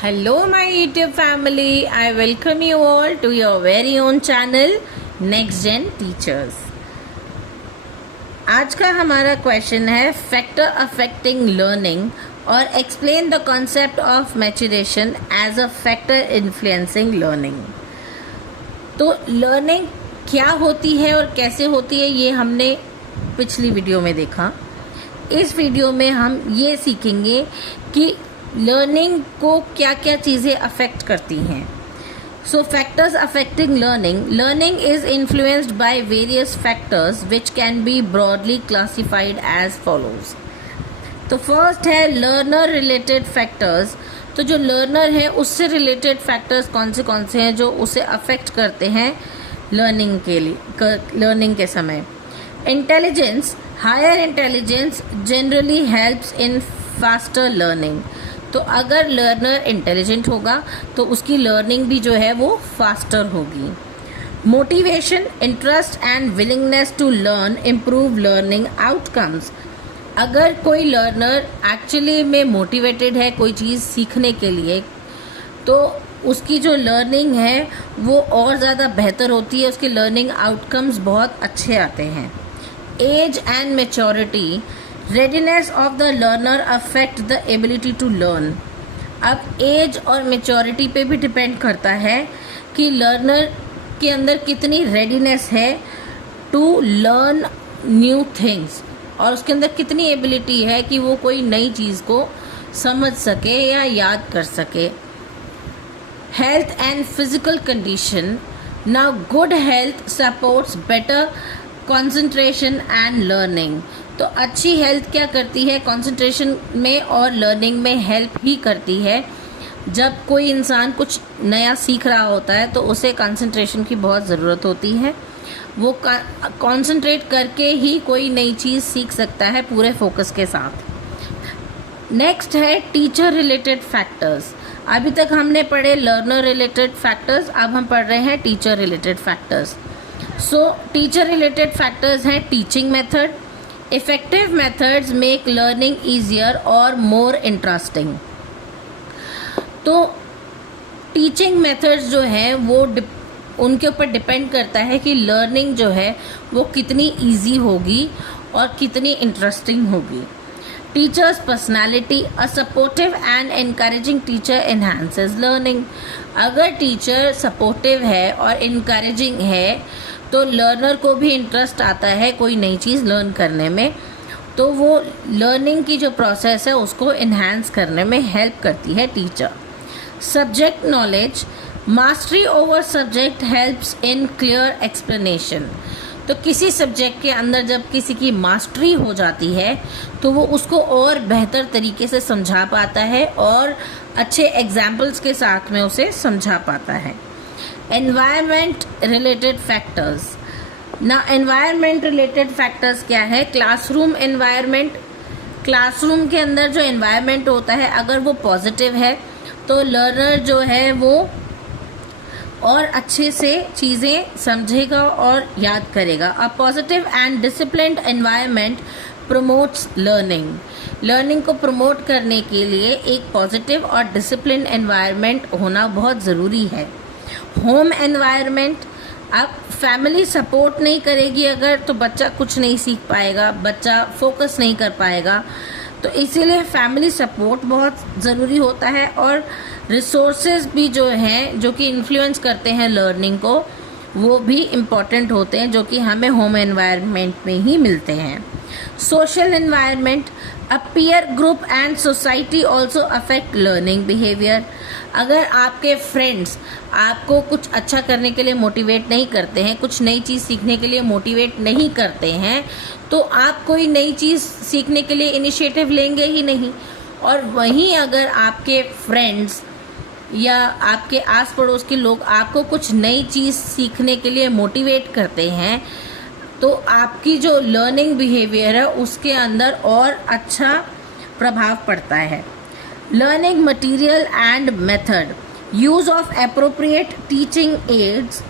Hello, my YouTube family. I welcome you all to your very own channel, Next Gen Teachers. आज का हमारा question है factor affecting learning और explain the concept of maturation as a factor influencing learning. तो learning क्या होती है और कैसे होती है ये हमने पिछली वीडियो में देखा। इस वीडियो में हम ये सीखेंगे कि लर्निंग को क्या क्या चीज़ें अफेक्ट करती हैं। So factors affecting learning is influenced by various factors which can be broadly classified as follows. तो फर्स्ट है लर्नर रिलेटेड फैक्टर्स। तो जो लर्नर है उससे रिलेटेड फैक्टर्स कौन से हैं जो उसे अफेक्ट करते हैं लर्निंग के समय। Intelligence, higher intelligence generally helps in faster learning. तो अगर लर्नर इंटेलिजेंट होगा तो उसकी लर्निंग भी जो है वो फास्टर होगी। Motivation, interest and willingness to learn improve learning outcomes. अगर कोई लर्नर एक्चुअली में मोटिवेटेड है कोई चीज़ सीखने के लिए तो उसकी जो लर्निंग है वो और ज़्यादा बेहतर होती है, उसके लर्निंग आउटकम्स बहुत अच्छे आते हैं। Age and maturity, readiness of the learner affect the ability to learn. अब एज और मैच्योरिटी पे भी डिपेंड करता है कि लर्नर के अंदर कितनी रेडीनेस है टू लर्न न्यू थिंग्स और उसके अंदर कितनी एबिलिटी है कि वो कोई नई चीज़ को समझ सके या याद कर सके। Health and physical condition, now good health supports better concentration and learning. तो अच्छी हेल्थ क्या करती है, कंसंट्रेशन में और लर्निंग में हेल्प ही करती है। जब कोई इंसान कुछ नया सीख रहा होता है तो उसे कंसंट्रेशन की बहुत ज़रूरत होती है। वो कंसंट्रेट करके ही कोई नई चीज़ सीख सकता है पूरे फोकस के साथ। नेक्स्ट है टीचर रिलेटेड फैक्टर्स। अभी तक हमने पढ़े लर्नर रिलेटेड फैक्टर्स, अब हम पढ़ रहे हैं teacher related factors. So teacher related factors हैं teaching method. Effective methods make learning easier और मोर इंटरेस्टिंग। तो टीचिंग मेथड्स जो है वो उनके ऊपर डिपेंड करता है कि लर्निंग जो है वो कितनी इजी होगी और कितनी इंटरेस्टिंग होगी। Teachers personality, a supportive and encouraging teacher enhances learning. अगर टीचर सपोर्टिव है और इनकरेजिंग है तो लर्नर को भी इंटरेस्ट आता है कोई नई चीज़ लर्न करने में, तो वो लर्निंग की जो प्रोसेस है उसको इन्हांस करने में हेल्प करती है teacher. Subject knowledge, mastery over subject helps in clear explanation. तो किसी सब्जेक्ट के अंदर जब किसी की मास्टरी हो जाती है तो वो उसको और बेहतर तरीके से समझा पाता है और अच्छे एग्जाम्पल्स के साथ में उसे समझा पाता है। एनवायरनमेंट रिलेटेड फैक्टर्स, ना एनवायरनमेंट रिलेटेड फैक्टर्स क्या है। क्लासरूम एनवायरनमेंट, क्लासरूम के अंदर जो एनवायरनमेंट होता है अगर वो पॉजिटिव है तो लर्नर जो है वो और अच्छे से चीज़ें समझेगा और याद करेगा। A positive and disciplined environment promotes learning. Learning को प्रमोट करने के लिए एक पॉजिटिव और डिसिप्लिन एनवायरनमेंट होना बहुत ज़रूरी है। होम एनवायरनमेंट, अब फैमिली सपोर्ट नहीं करेगी अगर तो बच्चा कुछ नहीं सीख पाएगा, बच्चा फोकस नहीं कर पाएगा। तो इसीलिए फैमिली सपोर्ट बहुत ज़रूरी होता है और रिसोर्सेज भी जो हैं जो कि इन्फ्लुएंस करते हैं लर्निंग को वो भी इम्पॉर्टेंट होते हैं जो कि हमें होम एनवायरनमेंट में ही मिलते हैं। Social environment, a peer group and society also affect learning behaviour. अगर आपके फ्रेंड्स आपको कुछ अच्छा करने के लिए मोटिवेट नहीं करते हैं, कुछ नई चीज़ सीखने के लिए मोटिवेट नहीं करते हैं तो आप कोई नई चीज़ सीखने के लिए इनिशिएटिव लेंगे ही नहीं। और वहीं अगर आपके फ्रेंड्स या आपके आस पड़ोस के लोग आपको कुछ नई चीज़ सीखने के लिए मोटिवेट करते हैं तो आपकी जो लर्निंग बिहेवियर है उसके अंदर और अच्छा प्रभाव पड़ता है। Learning material and method, use of appropriate teaching aids,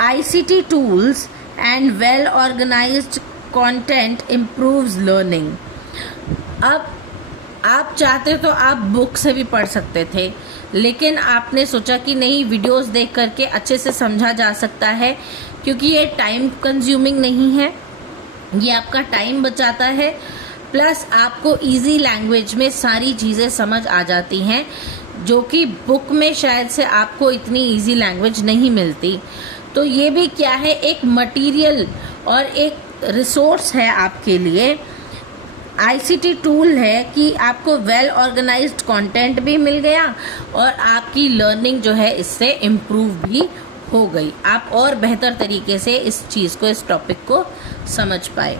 ICT tools and well organized content improves learning. अब आप चाहते तो आप बुक से भी पढ़ सकते थे, लेकिन आपने सोचा कि नहीं, वीडियोस देख करके अच्छे से समझा जा सकता है, क्योंकि ये टाइम कंज्यूमिंग नहीं है, ये आपका टाइम बचाता है, प्लस आपको इजी लैंग्वेज में सारी चीज़ें समझ आ जाती हैं, जो कि बुक में शायद से आपको इतनी इजी लैंग्वेज नहीं मिलती। तो ये भी क्या है, एक मटेरियल और एक रिसोर्स है आपके लिए, आईसीटी टूल है कि आपको वेल ऑर्गेनाइज्ड कंटेंट भी मिल गया और आपकी लर्निंग जो है इससे इम्प्रूव भी हो गई, आप और बेहतर तरीके से इस चीज़ को, इस टॉपिक को समझ पाए।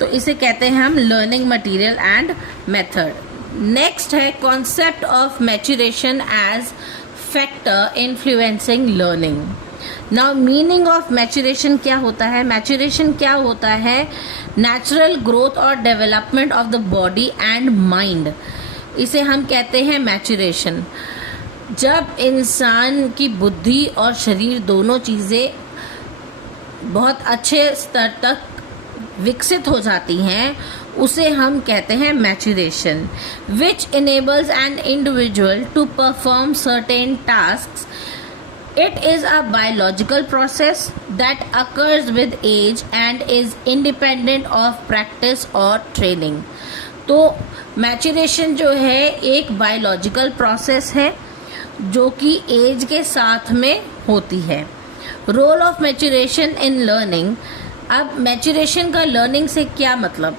तो इसे कहते हैं हम learning material and method. Next है concept of maturation as factor influencing learning. Now meaning of maturation क्या होता है? मैच्योरेशन क्या होता है? नेचुरल ग्रोथ और development of the body and mind, इसे हम कहते हैं मैच्योरेशन। जब इंसान की बुद्धि और शरीर दोनों चीज़ें बहुत अच्छे स्तर तक विकसित हो जाती हैं, उसे हम कहते हैं maturation, which enables an individual to perform certain tasks. It is a biological process that occurs with age and is independent of practice or training. तो मैच्योरेशन जो है एक बायोलॉजिकल प्रोसेस है जो कि एज के साथ में होती है। Role of maturation in learning. अब मैच्योरेशन का लर्निंग से क्या मतलब?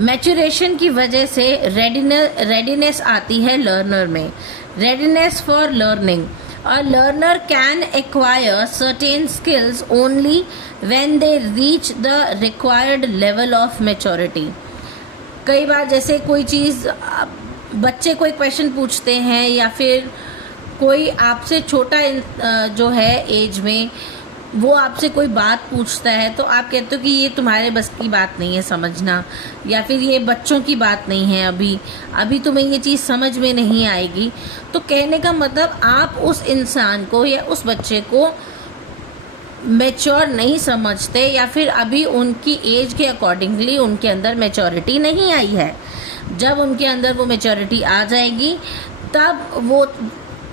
मैच्योरेशन की वजह से रेडीनेस आती है लर्नर में, readiness for learning. A learner can acquire certain skills only when they reach the required level of maturity. कई बार जैसे कोई चीज़, बच्चे कोई क्वेश्चन पूछते हैं या फिर कोई आपसे छोटा जो है एज में, वो आपसे कोई बात पूछता है तो आप कहते हो कि ये तुम्हारे बस की बात नहीं है समझना, या फिर ये बच्चों की बात नहीं है, अभी तुम्हें ये चीज़ समझ में नहीं आएगी। तो कहने का मतलब आप उस इंसान को या उस बच्चे को मैच्योर नहीं समझते, या फिर अभी उनकी एज के अकॉर्डिंगली उनके अंदर मैच्योरिटी नहीं आई है। जब उनके अंदर वो मैच्योरिटी आ जाएगी तब वो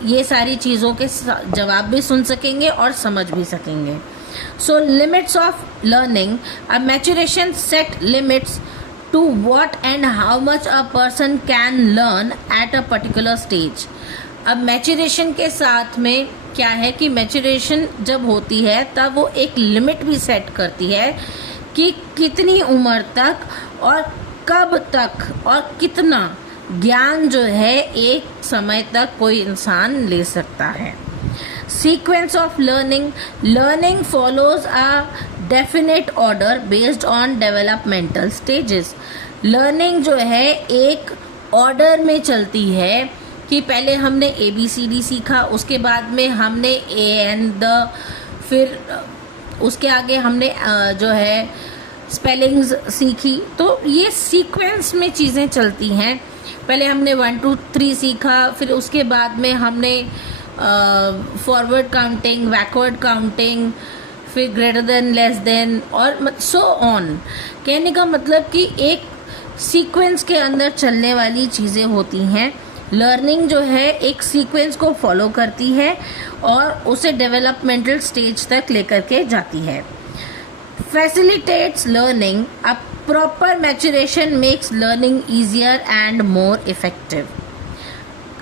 ये सारी चीज़ों के जवाब भी सुन सकेंगे और समझ भी सकेंगे। So limits of learning. Uh maturation set limits to what and how much a person can learn at a particular stage. अब मैच्योरेशन के साथ में क्या है कि मैच्योरेशन जब होती है तब वो एक लिमिट भी सेट करती है कि कितनी उम्र तक और कब तक और कितना ज्ञान जो है एक समय तक कोई इंसान ले सकता है। Sequence of learning. Learning follows a definite order based on developmental stages. Learning जो है एक ऑर्डर में चलती है कि पहले हमने ABCD सीखा, उसके बाद में हमने A फिर उसके आगे हमने जो है स्पेलिंग्स सीखी। तो ये सीक्वेंस में चीज़ें चलती हैं। पहले हमने 1 2 3 सीखा, फिर उसके बाद में हमने फॉरवर्ड काउंटिंग, बैकवर्ड काउंटिंग, फिर ग्रेटर देन, लेस देन और सो ऑन। कहने का मतलब कि एक सीक्वेंस के अंदर चलने वाली चीज़ें होती हैं। लर्निंग जो है एक सीक्वेंस को फॉलो करती है और उसे डेवलपमेंटल स्टेज तक लेकर के जाती है। Facilitates learning. A proper maturation makes learning easier and more effective.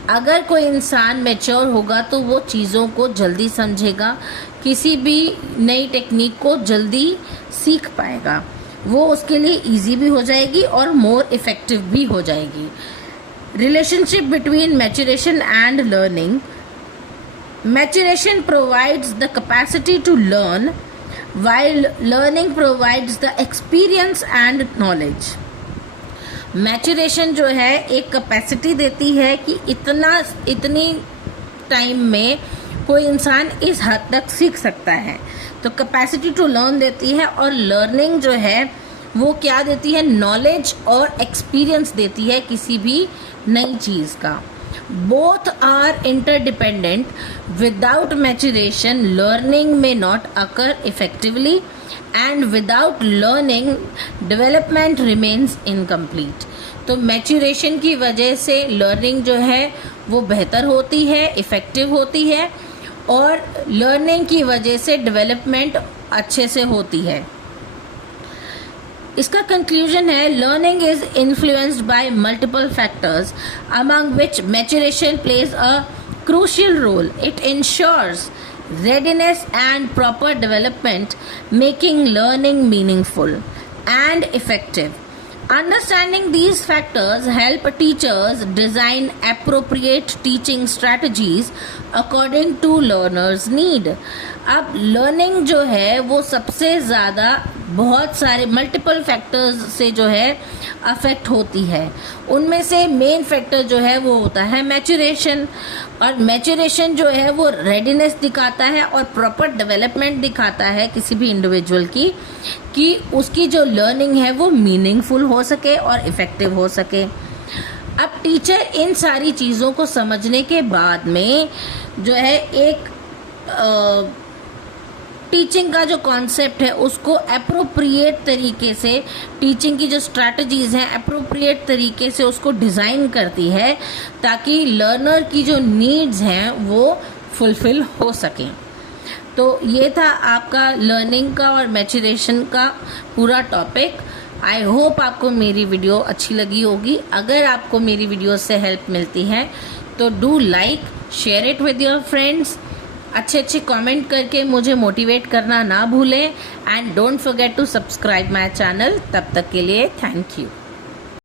अगर कोई इंसान मैच्योर होगा तो वो चीज़ों को जल्दी समझेगा, किसी भी नई टेक्निक को जल्दी सीख पाएगा, वो उसके लिए इजी भी हो जाएगी और मोर इफेक्टिव भी हो जाएगी। Relationship between maturation and learning. Maturation provides the capacity to learn while learning provides the experience and knowledge. Maturation जो है एक कैपेसिटी देती है कि इतनी टाइम में कोई इंसान इस हद तक सीख सकता है, तो कैपेसिटी टू लर्न देती है। और लर्निंग जो है वो क्या देती है? नॉलेज और एक्सपीरियंस देती है किसी भी नई चीज़ का। Both are interdependent. Without maturation, learning may not occur effectively, and without learning, development remains incomplete. तो मैच्योरेशन की वजह से लर्निंग जो है वो बेहतर होती है, इफ़ेक्टिव होती है, और लर्निंग की वजह से डेवलपमेंट अच्छे से होती है। इसका कंक्लूजन है, learning is influenced by multiple factors among which maturation plays a crucial role. It ensures readiness and proper development, making learning meaningful and effective. Understanding these factors help teachers design appropriate teaching strategies according to learners' need. अब learning जो है वो सबसे ज़्यादा बहुत सारे multiple factors से जो है अफेक्ट होती है। उनमें से मेन फैक्टर जो है वो होता है मैच्योरेशन, और मैच्योरेशन जो है वो रेडीनेस दिखाता है और प्रॉपर डेवलपमेंट दिखाता है किसी भी इंडिविजुअल की, कि उसकी जो लर्निंग है वो मीनिंगफुल हो सके और इफ़ेक्टिव हो सके। अब टीचर इन सारी चीज़ों को समझने के बाद में जो है एक टीचिंग का जो कॉन्सेप्ट है उसको अप्रोप्रिएट तरीके से, टीचिंग की जो स्ट्रैटेजीज हैं अप्रोप्रिएट तरीके से उसको डिज़ाइन करती है, ताकि लर्नर की जो नीड्स हैं वो फुलफिल हो सकें। तो ये था आपका लर्निंग का और मैच्योरेशन का पूरा टॉपिक। आई होप आपको मेरी वीडियो अच्छी लगी होगी। अगर आपको मेरी वीडियो से हेल्प मिलती है तो do like, share it with your friends. अच्छे अच्छे कमेंट करके मुझे मोटिवेट करना ना भूलें, and don't forget to subscribe my channel. तब तक के लिए थैंक यू।